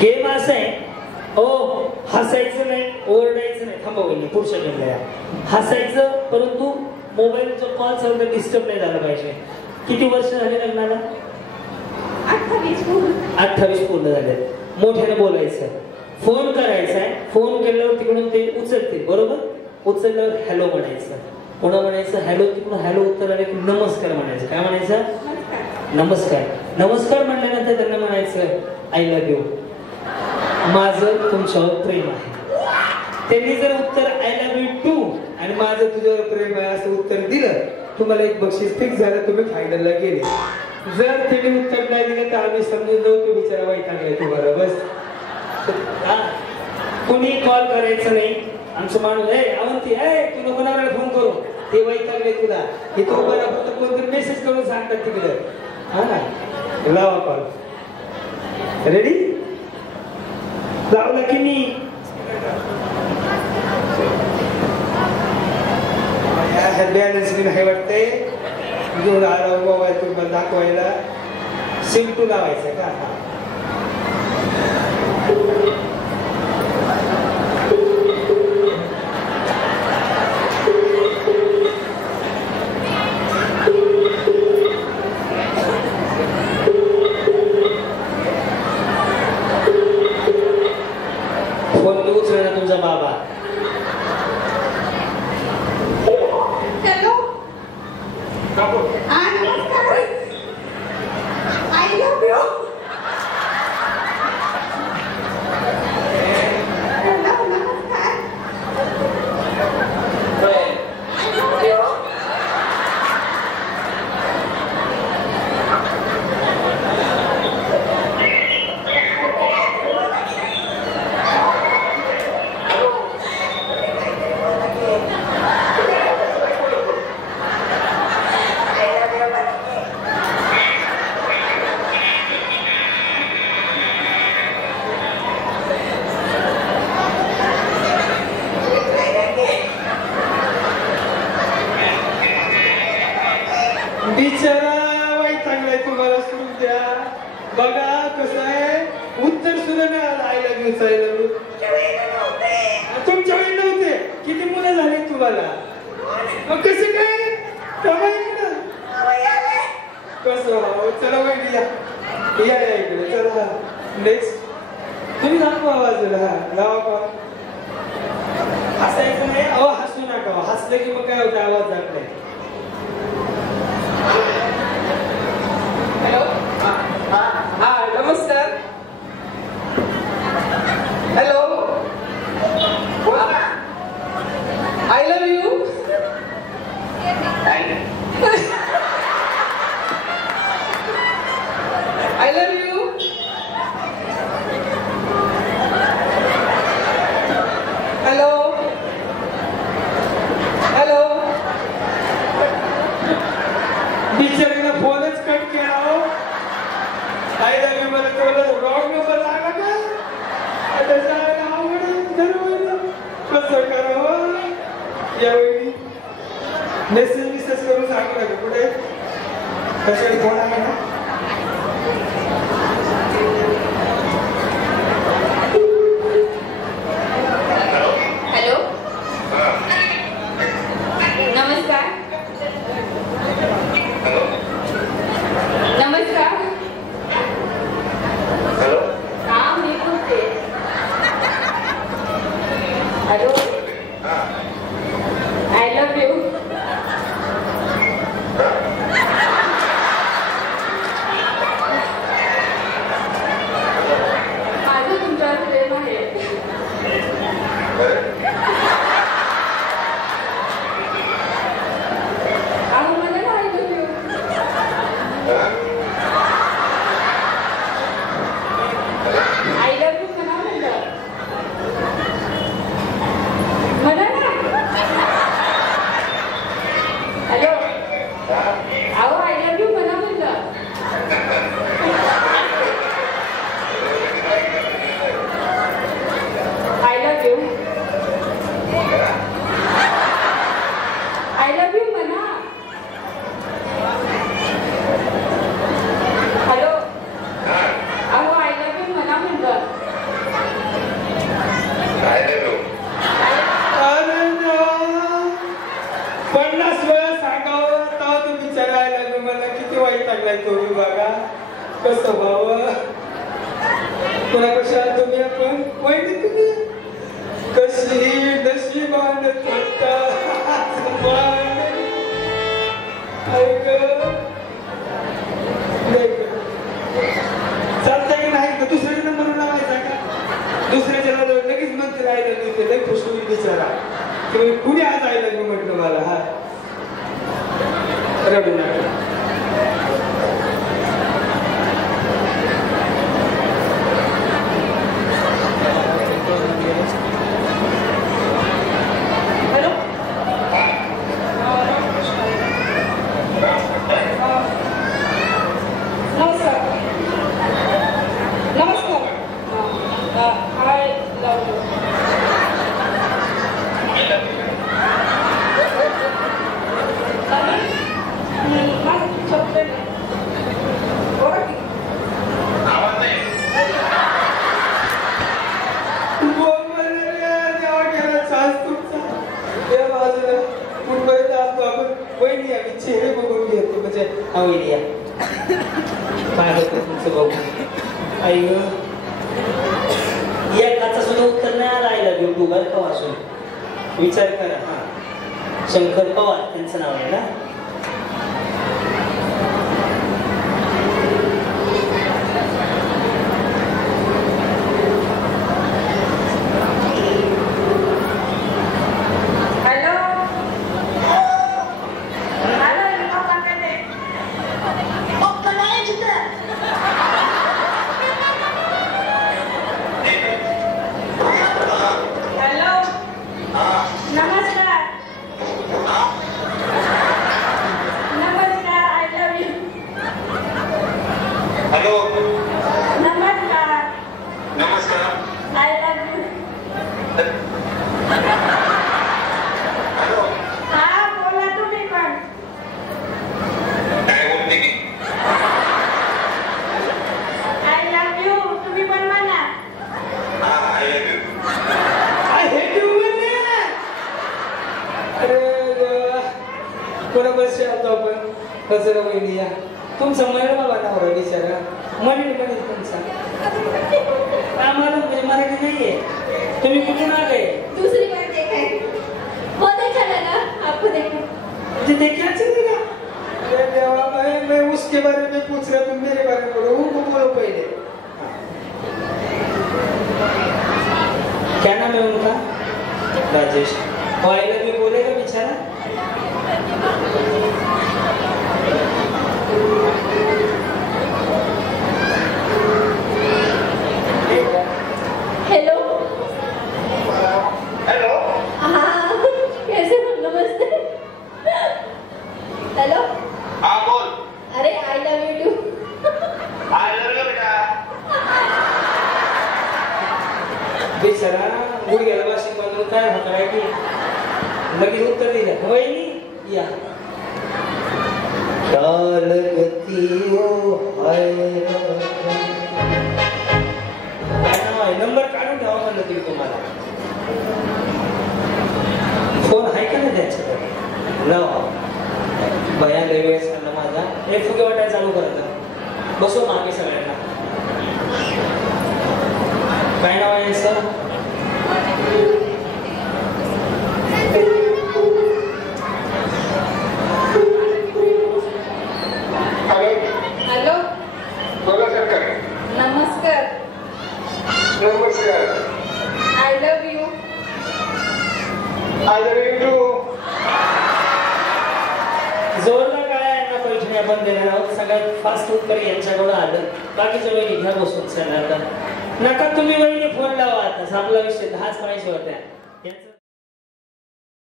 Game असा आहे हो, हसायचं नाही, ओरडायचं नाही. थांबा वहिनी, पुढच्या गेमला हसायचं, परंतु मोबाईलचा कॉल सगळं डिस्टर्ब नाही झाला पाहिजे. किती वर्ष झाले लग्नाला? 28 पूर्ण झाले. मोठ्याने बोलायचं, फोन करायचा आहे, फोन केल्यावर तिकडून ते उचलतील, बरोबर? उचलल्यावर हॅलो म्हणायचं. कोणा म्हणायचं हॅलो, तिकडून हॅलो उत्तर आले की नमस्कार म्हणायचं. काय म्हणायचं? नमस्कार. नमस्कार म्हणल्यानंतर त्यांना म्हणायचं आय लव्ह यू, माझं तुमच्यावर प्रेम आहे. त्यांनी जर उत्तर आय लव्ह यू टू आणि माझं तुझ्यावर प्रेम आहे असं उत्तर दिलं, तुम्हाला एक बक्षीस फिक्स झालं, तुम्ही फायनलला गेले. जर त्यांनी उत्तर नाही दिलं तर आम्ही समजून जाऊ की बिचारा वैतागलाय तुम्हाला. बस कुणी कॉल करायचं नाही. आमचं माणूस अवंती तू नको ना फोन करू, ते वैतागले तुला, हे तो बरा फक्त कोणतरी मेसेज करून सांगतात तिकडे. हा ना, लावा कॉल. रेडी? लावला की मी बॅलन्स नाही वाटतंय, घेऊन आला मोबाईल तुम्हाला दाखवायला. सिम टू लावायचं का? फोन उचला ना तुमचा बाबा. बिचारा वैतागलाय, तुम्हाला सोडून द्या. बघा कसं आहे, उत्तर सुद्धा नाही आलं आय लव्ह यू. तुमच्या वेळी नव्हते. किती मुलं झाली तुम्हाला? मग कसं काय? कसं? चला वैली या इकडे. चला नेक्स्ट. तुम्ही दाखवा आवाज. हा लावा कॉल. हसायचं नाही अहो, हसू नका. हसलं की मग काय होतं, आवाज जात नाही. हॅलो. हा नमस्कार. Hello, I love you. I love you. Hello hello. बिचारीला फोनच कट केला हो. आय लव्ह यू मला तेवढं रॉंग नंबर लागला का? कसं करावं यावेळी? मेसेज करून सांगू नका कुठे कशाने फोन आला ना. हॅलो नमस्कार. नमस्कार. हा मी बोलते. Hello I love you. कसं बाबा कोणापेक्षा तुम्ही आपण वैदिक तुम्ही कशी नशिबान तुटका चालतंय की नाही तर दुसऱ्या नंबर लावायचा का दुसऱ्याच्या लगेच म्हणते राहिलं लई खुश होईल बिचारा की कुणी आज आयला मी म्हटलं मला हा रडू नका विचार करा हा शंकर पवार त्यांचं नाव आहे ना तुमचा मराठी बाबा नाव विचारा मराठी तुमचा आम्हाला म्हणजे मराठी नाहीये तुम्ही कुठून आले दूसरी बार देखा है वो देखा लगा आपको देखा मुझे देखना चाहिए अरे देवा मैं उसके बारे में पूछ रहा तुम मेरे बारे में बोलो उनको बोलो पहले क्या नाम है उनका राजेश आई लव यू बोलेगा बेचारा हेलो हेलो हाँ कैसे हो नमस्ते हेलो हाँ बोल अरे I love you too I love you बेटा बेचारा गुडघ्याला वाशिंग बांधून काय होणार की लगेच उत्तर दिलं वहिनी या नंबर काढून ठेवा म्हणलं तुम्ही तुम्हाला फोन आहे का नाही त्यांच्याकडे लावा भया वेळ सांगला माझा एक फुगे वाटायला चालू करत बसो मागे सगळ्यांना काय नाव आहे सर हेलो बोला सरकार नमस्कार नमस्कार आई लव यू जोरला काय यांना पैठणी आपण देणार आहोत सगळ्यात फास्ट उत्तर यांच्याकडून आलं बाकीच्या वहिनी घ्या बसून सर आता नका तुम्ही वहिनी फोन लावा आता आपला विषय 10 पाहिजे होत्या